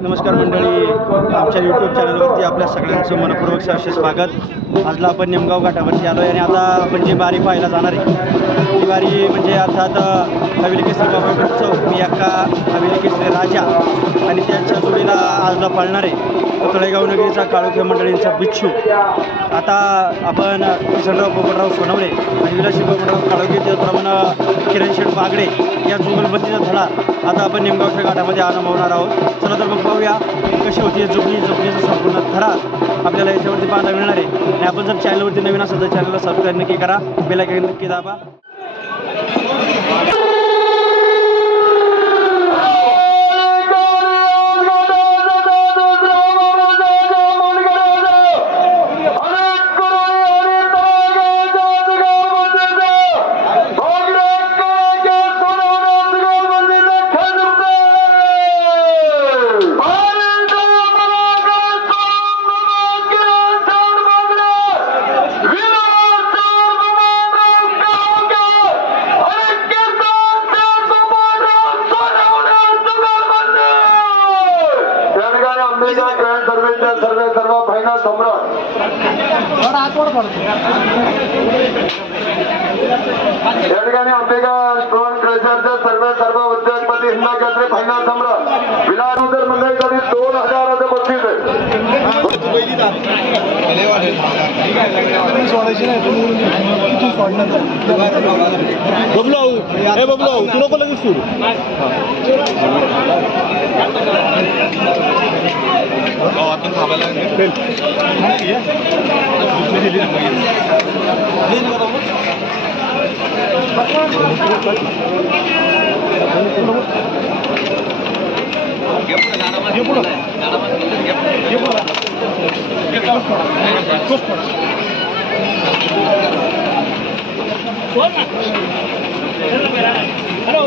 नमस्कार मंडळी, आमच्या यूट्यूब चॅनलवरती आपल्या सगळ्यांचं मनपूर्वक सहर्ष स्वागत। आजला आपण निमगाव घाटावरती आलो आहे आणि आता आपण जी बारी पाहायला जाणार आहे ती बारी म्हणजे अर्थात हवेली केसरी बाबा उत्सव मी अक्का हवेली केसरी राजा आणि त्यांच्या जोडीला आजला पाळणार आहे तळेगाव नगरीचा काळोखे मंडळींचा बिच्छू। आता आपण किसनराव पोपटराव सोनवणे आणि विलासी पोपटराव काळोखे त्याचप्रमाणे किरणशेठ बागडे या जुगलबंदीचा धडा आता आपण निमगावच्या घाटामध्ये अनुभवणार आहोत। चला तर मग पाहूया कशी होती जपणीचा संपूर्ण धडा आपल्याला याच्यावरती पाहायला मिळणार आहे। आणि आपण जर चॅनलवरती नवीन असेल तर चॅनलला सबस्क्राईब नक्की करा, बेल आयकॉन नक्की दाबा। या ठिकाणी अंबिका स्टोन क्रेशरचे सर्व उद्योगपती हिंदा केसरी फायनल सम्राट विलासनगर मंडळीसाठी 2000 बक्षीस आहे। बबलू तू नको लगेच सुरू आपण थांबायला हॅलो